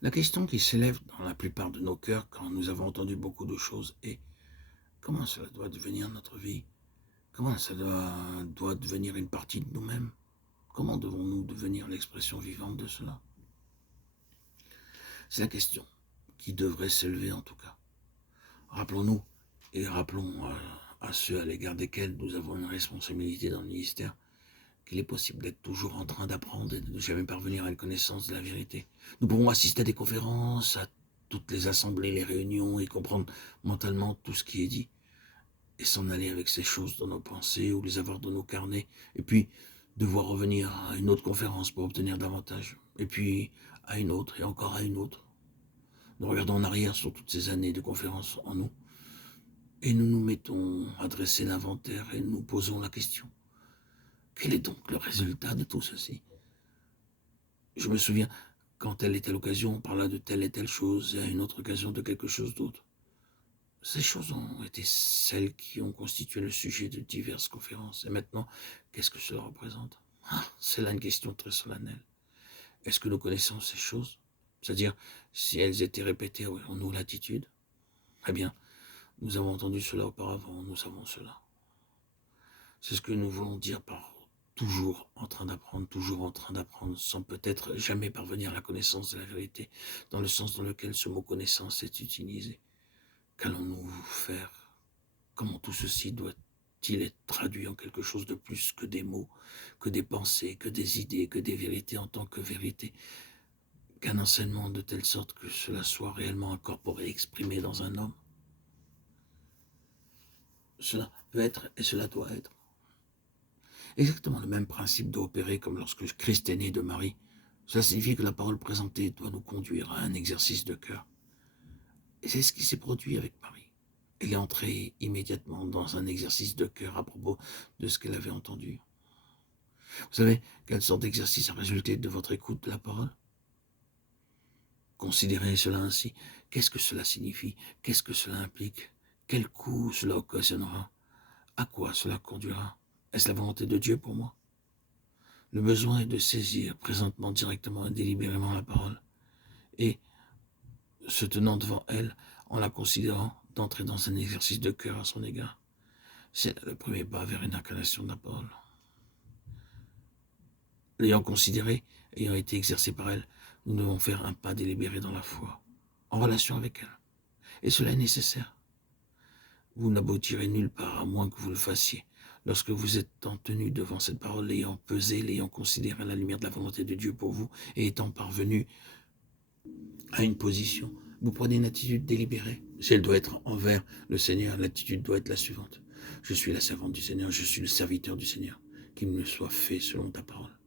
La question qui s'élève dans la plupart de nos cœurs quand nous avons entendu beaucoup de choses est: comment cela doit devenir notre vie? Comment cela doit devenir une partie de nous-mêmes? Comment devons-nous devenir l'expression vivante de cela? C'est la question qui devrait s'élever en tout cas. Rappelons-nous et rappelons à ceux à l'égard desquels nous avons une responsabilité dans le ministère qu'il est possible d'être toujours en train d'apprendre et de ne jamais parvenir à une connaissance de la vérité. Nous pouvons assister à des conférences, à toutes les assemblées, les réunions et comprendre mentalement tout ce qui est dit et s'en aller avec ces choses dans nos pensées ou les avoir dans nos carnets et puis devoir revenir à une autre conférence pour obtenir davantage et puis à une autre et encore à une autre. Nous regardons en arrière sur toutes ces années de conférences en nous et nous nous mettons à dresser l'inventaire et nous posons la question: quel est donc le résultat de tout ceci? Je me souviens, quand telle et telle occasion, on parla de telle et telle chose, et à une autre occasion de quelque chose d'autre. Ces choses ont été celles qui ont constitué le sujet de diverses conférences. Et maintenant, qu'est-ce que cela représente? C'est là une question très solennelle. Est-ce que nous connaissons ces choses? C'est-à-dire, si elles étaient répétées, aurions-nous l'attitude? Eh bien, nous avons entendu cela auparavant, nous savons cela. C'est ce que nous voulons dire par toujours en train d'apprendre, sans peut-être jamais parvenir à la connaissance de la vérité, dans le sens dans lequel ce mot connaissance est utilisé. Qu'allons-nous faire? Comment tout ceci doit-il être traduit en quelque chose de plus que des mots, que des pensées, que des idées, que des vérités en tant que vérité? Qu'un enseignement de telle sorte que cela soit réellement incorporé, exprimé dans un homme? Cela peut être et cela doit être. Exactement le même principe doit opérer comme lorsque Christ est né de Marie. Cela signifie que la parole présentée doit nous conduire à un exercice de cœur. Et c'est ce qui s'est produit avec Marie. Elle est entrée immédiatement dans un exercice de cœur à propos de ce qu'elle avait entendu. Vous savez quelle sorte d'exercice a résulté de votre écoute de la parole? Considérez cela ainsi. Qu'est-ce que cela signifie? Qu'est-ce que cela implique? Quel coût cela occasionnera? À quoi cela conduira? Est-ce la volonté de Dieu pour moi? Le besoin est de saisir présentement directement et délibérément la parole et, se tenant devant elle, en la considérant, d'entrer dans un exercice de cœur à son égard. C'est le premier pas vers une incarnation de la parole. L'ayant considérée, ayant été exercée par elle, nous devons faire un pas délibéré dans la foi, en relation avec elle. Et cela est nécessaire. Vous n'aboutirez nulle part à moins que vous le fassiez. Lorsque vous êtes en tenue devant cette parole, l'ayant pesée, l'ayant considérée à la lumière de la volonté de Dieu pour vous, et étant parvenu à une position, vous prenez une attitude délibérée. Si elle doit être envers le Seigneur, l'attitude doit être la suivante: je suis la servante du Seigneur, je suis le serviteur du Seigneur, qu'il me soit fait selon ta parole.